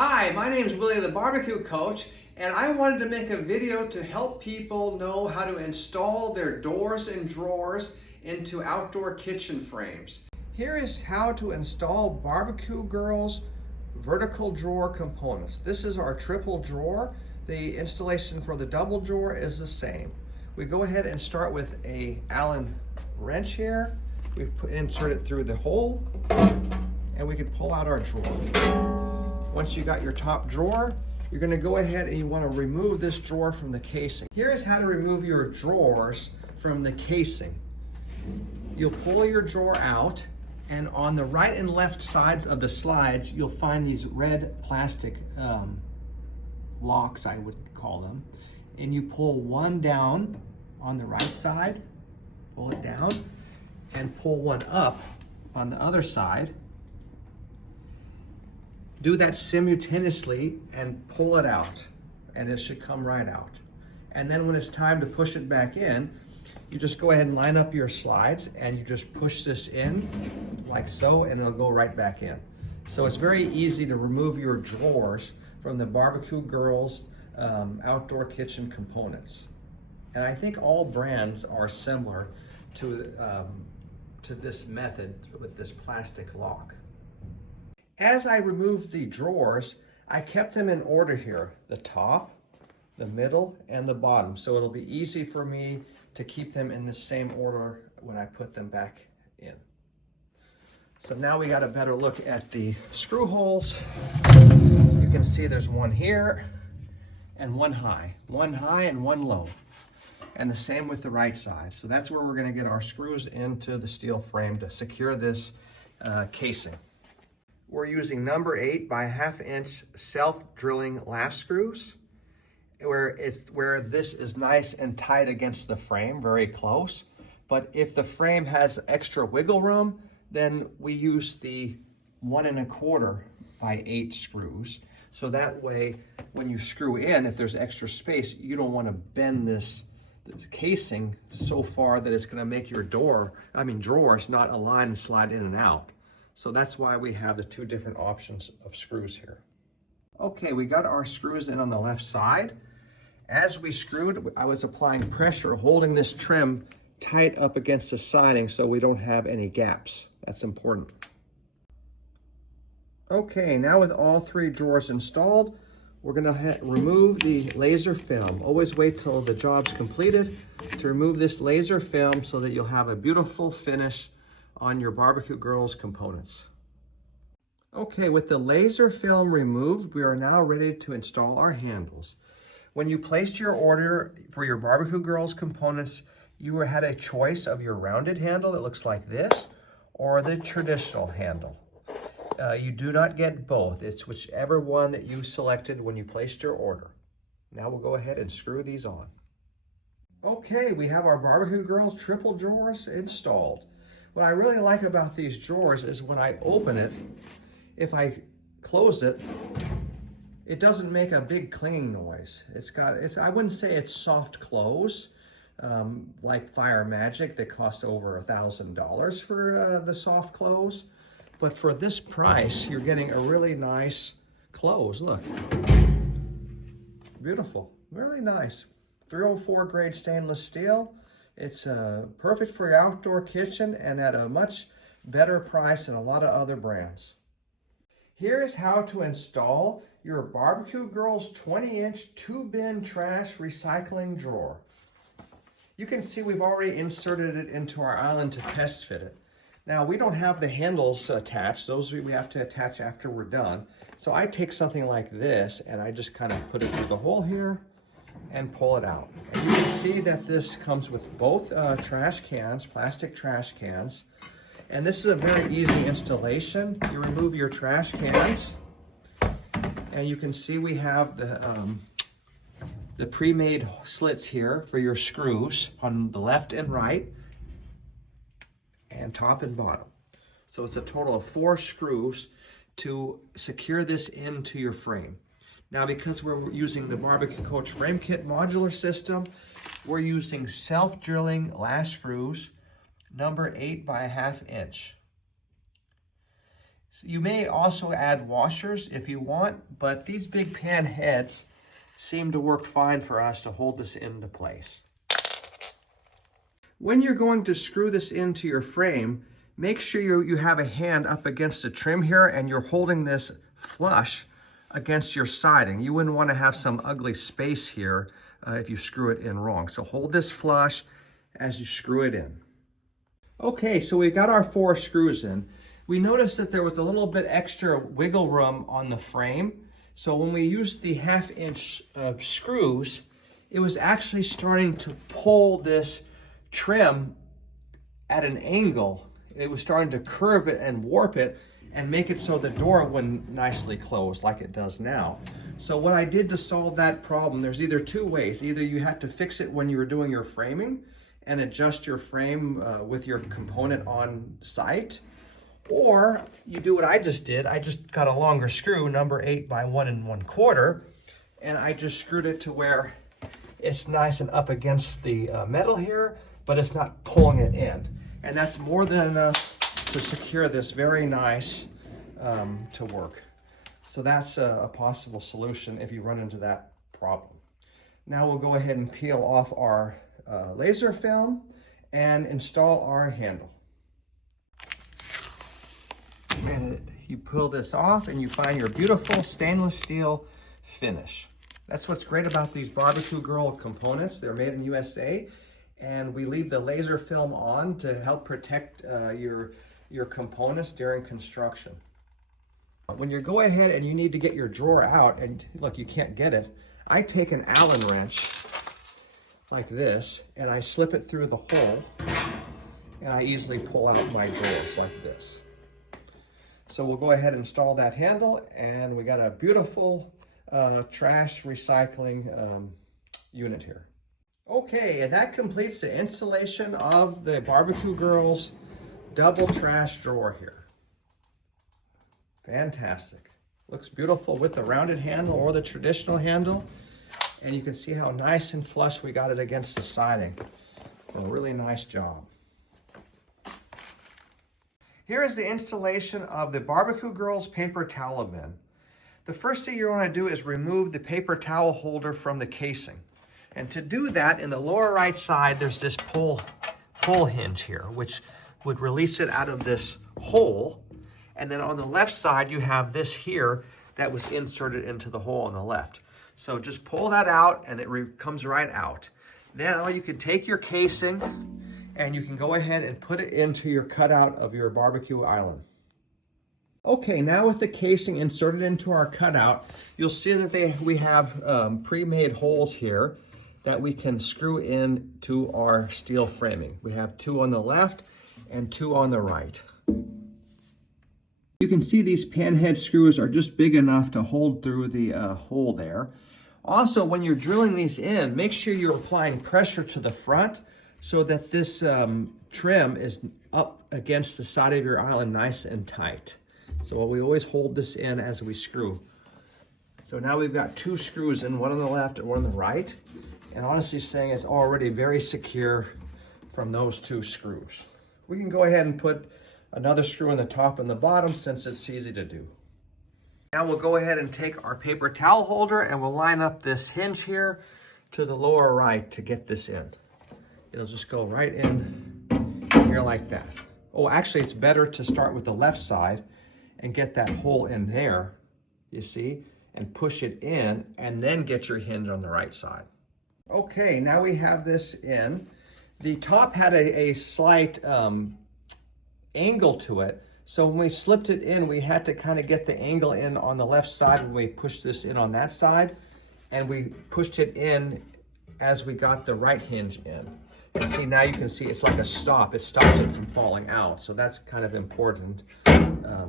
Hi, my name is Willie the Barbecue Coach, and I wanted to make a video to help people know how to install their doors and drawers into outdoor kitchen frames. Here is how to install BBQ Girls vertical drawer components. This is our triple drawer. The installation for the double drawer is the same. We go ahead and start with a Allen wrench here. We insert it through the hole, and we can pull out our drawer. Once you got your top drawer, you're going to go ahead and you want to remove this drawer from the casing. Here's how to remove your drawers from the casing. You'll pull your drawer out, and on the right and left sides of the slides, you'll find these red plastic locks, I would call them. And you pull one down on the right side, pull it down, and pull one up on the other side. Do that simultaneously and pull it out, and it should come right out. And then when it's time to push it back in, you just go ahead and line up your slides and you just push this in like so, and it'll go right back in. So it's very easy to remove your drawers from the BBQ Girls outdoor kitchen components. And I think all brands are similar to this method with this plastic lock. As I removed the drawers, I kept them in order here, the top, the middle, and the bottom. So it'll be easy for me to keep them in the same order when I put them back in. So now we got a better look at the screw holes. You can see there's one here and one high and one low. And the same with the right side. So that's where we're gonna get our screws into the steel frame to secure this casing. We're using number 8 by 1/2 inch self-drilling lath screws, where this is nice and tight against the frame, very close. But if the frame has extra wiggle room, then we use the 1 1/4 by 8 screws. So that way, when you screw in, if there's extra space, you don't want to bend this casing so far that it's going to make your drawers not align and slide in and out. So that's why we have the two different options of screws here. Okay, we got our screws in on the left side. As we screwed, I was applying pressure, holding this trim tight up against the siding so we don't have any gaps. That's important. Okay, now with all 3 drawers installed, we're gonna remove the laser film. Always wait till the job's completed to remove this laser film so that you'll have a beautiful finish on your BBQ Girls components. Okay, with the laser film removed, we are now ready to install our handles. When you placed your order for your BBQ Girls components, you had a choice of your rounded handle that looks like this, or the traditional handle. You do not get both. It's whichever one that you selected when you placed your order. Now we'll go ahead and screw these on. Okay, we have our BBQ Girls triple drawers installed. What I really like about these drawers is when I open it, if I close it, it doesn't make a big clinging noise. I wouldn't say it's soft close, like Fire Magic that cost over $1,000 for the soft close. But for this price, you're getting a really nice close. Look, beautiful, really nice. 304 grade stainless steel. It's perfect for your outdoor kitchen and at a much better price than a lot of other brands. Here's how to install your BBQ Girls 20-inch 2-bin trash recycling drawer. You can see we've already inserted it into our island to test fit it. Now we don't have the handles attached. Those we have to attach after we're done. So I take something like this and I just kind of put it through the hole here and pull it out. And you can see that this comes with both trash cans, plastic trash cans. And this is a very easy installation. You remove your trash cans, and you can see we have the pre-made slits here for your screws on the left and right, and top and bottom. So it's a total of 4 screws to secure this into your frame. Now, because we're using the BBQ Coach Frame Kit modular system, we're using self-drilling lath screws, number 8 by 1/2 inch. You may also add washers if you want, but these big pan heads seem to work fine for us to hold this into place. When you're going to screw this into your frame, make sure you have a hand up against the trim here and you're holding this flush against your siding. You wouldn't want to have some ugly space here if you screw it in wrong. So hold this flush as you screw it in. Okay, so we've got our 4 screws in. We noticed that there was a little bit extra wiggle room on the frame. So when we used the 1/2 inch screws, it was actually starting to pull this trim at an angle. It was starting to curve it and warp it and make it so the door wouldn't nicely close like it does now. So what I did to solve that problem, there's either 2 ways. Either you had to fix it when you were doing your framing and adjust your frame with your component on site, or you do what I just did. I just got a longer screw, number 8 by 1 1/4, and I just screwed it to where it's nice and up against the metal here, but it's not pulling it in. And that's more than enough to secure this very nice to work. So that's a possible solution if you run into that problem. Now we'll go ahead and peel off our laser film and install our handle. And you pull this off and you find your beautiful stainless steel finish. That's what's great about these BBQ Girl components. They're made in USA, and we leave the laser film on to help protect your components during construction. When you go ahead and you need to get your drawer out, and look, you can't get it, I take an Allen wrench like this, and I slip it through the hole, and I easily pull out my drawers like this. So we'll go ahead and install that handle, and we got a beautiful trash recycling unit here. Okay, and that completes the installation of the BBQ Girls double trash drawer here. Fantastic. Looks beautiful with the rounded handle or the traditional handle. And you can see how nice and flush we got it against the siding. A really nice job. Here is the installation of the BBQ Girls paper towel bin. The first thing you want to do is remove the paper towel holder from the casing. And to do that, in the lower right side, there's this pull hinge here, which would release it out of this hole. And then on the left side, you have this here that was inserted into the hole on the left. So just pull that out and it comes right out. Now you can take your casing and you can go ahead and put it into your cutout of your barbecue island. Okay, now with the casing inserted into our cutout, you'll see that we have pre-made holes here that we can screw in to our steel framing. We have 2 on the left and 2 on the right. You can see these panhead screws are just big enough to hold through the hole there. Also, when you're drilling these in, make sure you're applying pressure to the front so that this trim is up against the side of your island nice and tight. So we always hold this in as we screw. So now we've got 2 screws in, one on the left and one on the right. And honestly saying, it's already very secure from those 2 screws. We can go ahead and put another screw in the top and the bottom since it's easy to do. Now we'll go ahead and take our paper towel holder and we'll line up this hinge here to the lower right to get this in. It'll just go right in here like that. Oh, actually it's better to start with the left side and get that hole in there, you see, and push it in and then get your hinge on the right side. Okay, now we have this in. The top had a slight angle to it. So when we slipped it in, we had to kind of get the angle in on the left side when we pushed this in on that side. And we pushed it in as we got the right hinge in. And see, now you can see it's like a stop. It stops it from falling out. So that's kind of important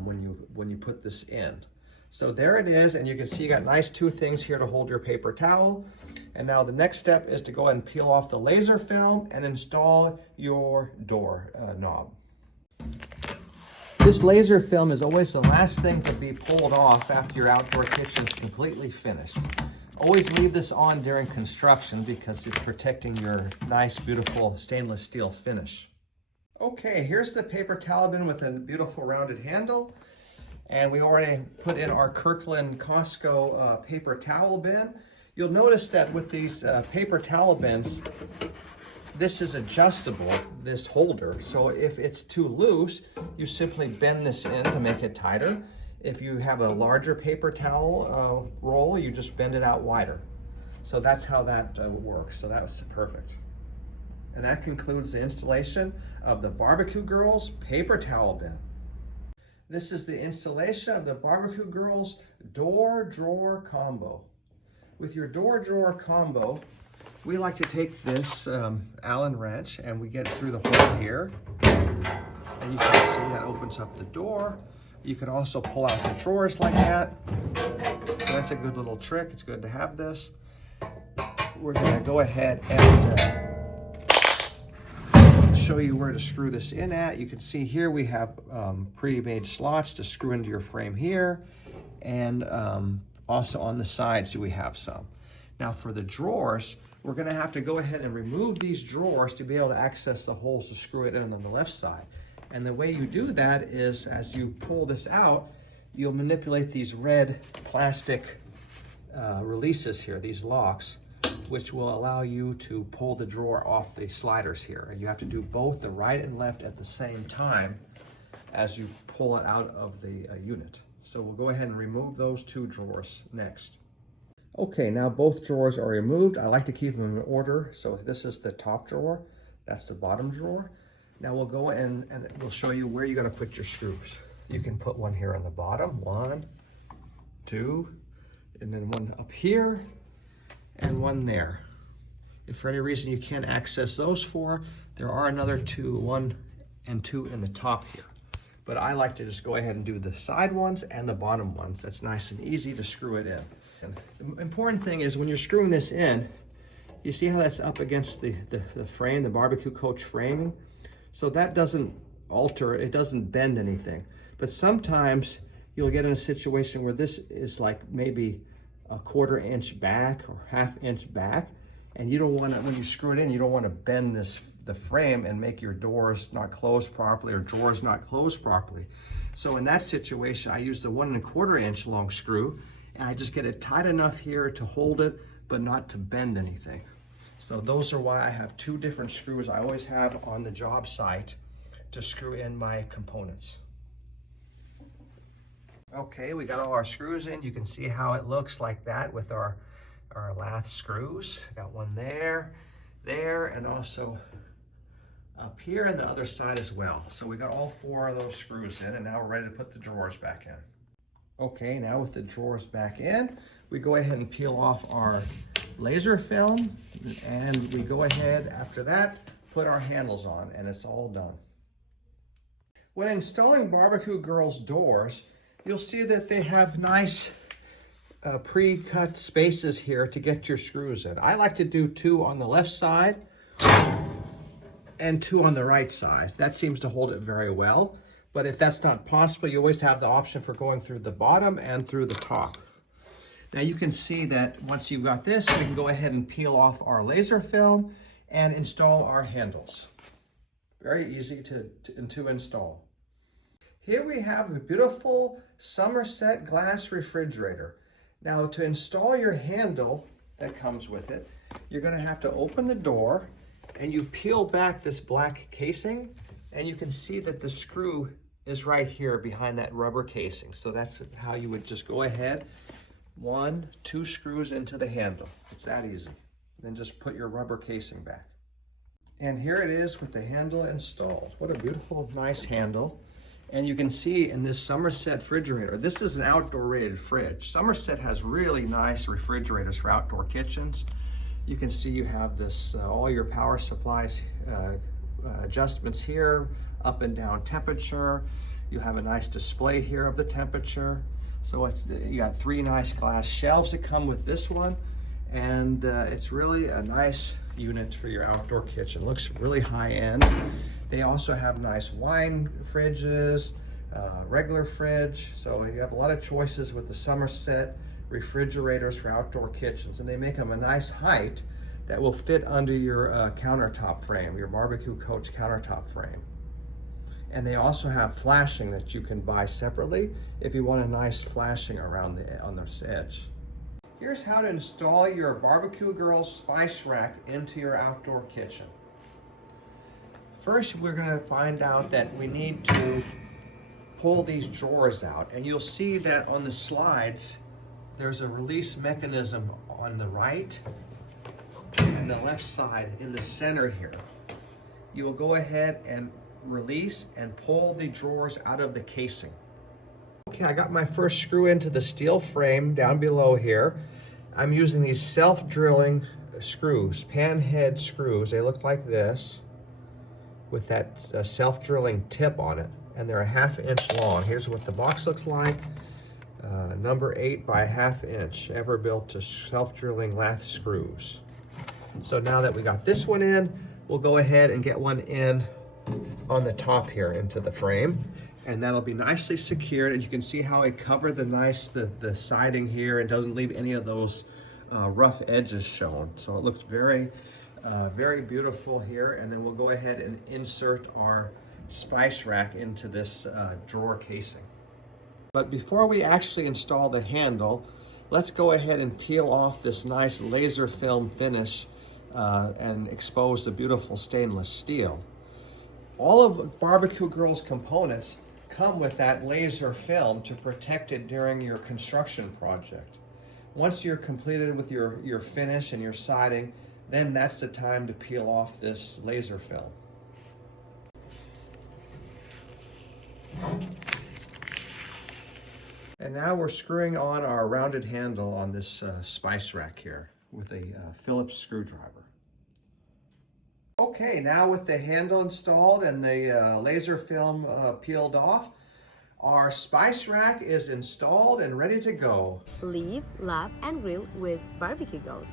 when you put this in. So there it is, and you can see you got nice 2 things here to hold your paper towel. And now the next step is to go ahead and peel off the laser film and install your door knob. This laser film is always the last thing to be pulled off after your outdoor kitchen is completely finished. Always leave this on during construction because it's protecting your nice, beautiful stainless steel finish. Okay, here's the paper towel bin with a beautiful rounded handle. And we already put in our Kirkland Costco paper towel bin. You'll notice that with these paper towel bins, this is adjustable, this holder. So if it's too loose, you simply bend this in to make it tighter. If you have a larger paper towel roll, you just bend it out wider. So that's how that works. So that was perfect. And that concludes the installation of the BBQ Girls paper towel bin. This is the installation of the BBQ Girls door drawer combo. With your door drawer combo, we like to take this Allen wrench and we get it through the hole here. And you can see that opens up the door. You can also pull out the drawers like that. So that's a good little trick. It's good to have this. We're gonna go ahead and show you where to screw this in at. You can see here we have pre-made slots to screw into your frame here. And also on the sides we have some. Now for the drawers, we're gonna have to go ahead and remove these drawers to be able to access the holes to screw it in on the left side. And the way you do that is as you pull this out, you'll manipulate these red plastic releases here, these locks, which will allow you to pull the drawer off the sliders here. And you have to do both the right and left at the same time as you pull it out of the unit. So we'll go ahead and remove those two drawers next. Okay, now both drawers are removed. I like to keep them in order. So this is the top drawer, that's the bottom drawer. Now we'll go in and we'll show you where you're gonna put your screws. You can put one here on the bottom, 1, 2, and then one up here, and one there. If for any reason you can't access those four, there are another 2, 1 and 2 in the top here. But I like to just go ahead and do the side ones and the bottom ones. That's nice and easy to screw it in. And the important thing is when you're screwing this in, you see how that's up against the frame, the BBQ Coach framing? So that doesn't alter, it doesn't bend anything. But sometimes you'll get in a situation where this is like maybe a 1/4 inch back or 1/2 inch back, and you don't want to, when you screw it in, you don't want to bend the frame and make your doors not close properly or drawers not close properly. So in that situation, I use the 1 1/4 inch long screw, and I just get it tight enough here to hold it, but not to bend anything. So those are why I have 2 different screws I always have on the job site to screw in my components. Okay, we got all our screws in. You can see how it looks like that with our lath screws. Got one there, and also up here and the other side as well. So we got all 4 of those screws in, and now we're ready to put the drawers back in. Okay, now with the drawers back in, we go ahead and peel off our laser film, and we go ahead after that, put our handles on, and it's all done. When installing BBQ Girls doors, you'll see that they have nice pre-cut spaces here to get your screws in. I like to do 2 on the left side and 2 on the right side. That seems to hold it very well. But if that's not possible, you always have the option for going through the bottom and through the top. Now you can see that once you've got this, we can go ahead and peel off our laser film and install our handles. Very easy to install. Here we have a beautiful Somerset glass refrigerator. Now to install your handle that comes with it, you're going to have to open the door and you peel back this black casing, and you can see that the screw is right here behind that rubber casing. So that's how you would just go ahead, 1, 2 screws into the handle. It's that easy. Then just put your rubber casing back. And here it is with the handle installed. What a beautiful, nice handle. And you can see in this Somerset refrigerator, this is an outdoor rated fridge. Somerset has really nice refrigerators for outdoor kitchens. You can see you have this, all your power supplies, adjustments here, up and down temperature. You have a nice display here of the temperature. So you got 3 nice glass shelves that come with this one. And it's really a nice unit for your outdoor kitchen. Looks really high end. They also have nice wine fridges, regular fridge. So you have a lot of choices with the Somerset refrigerators for outdoor kitchens, and they make them a nice height that will fit under your countertop frame, your BBQ Coach countertop frame. And they also have flashing that you can buy separately if you want a nice flashing around on this edge. Here's how to install your BBQ Girls spice rack into your outdoor kitchen. First, we're going to find out that we need to pull these drawers out, and you'll see that on the slides there's a release mechanism on the right and the left side in the center here. You will go ahead and release and pull the drawers out of the casing. Okay, I got my first screw into the steel frame down below here. I'm using these self-drilling screws, pan head screws. They look like this with that self-drilling tip on it, and they're a 1/2 inch long. Here's what the box looks like. Number 8 by 1/2 inch, ever built to self-drilling lath screws. So now that we got this one in, we'll go ahead and get one in on the top here into the frame, and that'll be nicely secured. And you can see how I covered the siding here and doesn't leave any of those rough edges shown. So it looks very beautiful here. And then we'll go ahead and insert our spice rack into this drawer casing. But before we actually install the handle, let's go ahead and peel off this nice laser film finish and expose the beautiful stainless steel. All of BBQ Girls components come with that laser film to protect it during your construction project. Once you're completed with your finish and your siding, then that's the time to peel off this laser film. And now we're screwing on our rounded handle on this spice rack here with a Phillips screwdriver. Okay, now with the handle installed and the laser film peeled off, our spice rack is installed and ready to go. Live, laugh, and grill with BBQ Girls.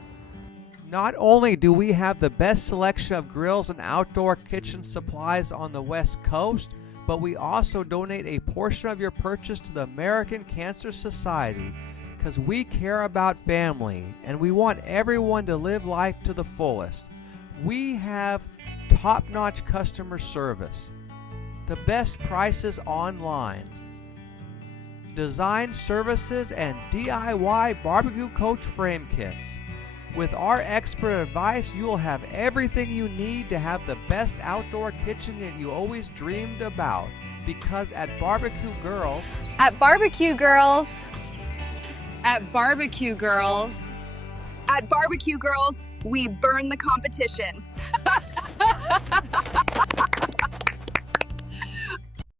Not only do we have the best selection of grills and outdoor kitchen supplies on the West Coast, but we also donate a portion of your purchase to the American Cancer Society because we care about family and we want everyone to live life to the fullest. We have top-notch customer service, the best prices online, design services, and DIY barbecue coach frame kits. With our expert advice, you will have everything you need to have the best outdoor kitchen that you always dreamed about. Because at BBQ Girls, at BBQ Girls, at BBQ Girls, at BBQ Girls, we burn the competition.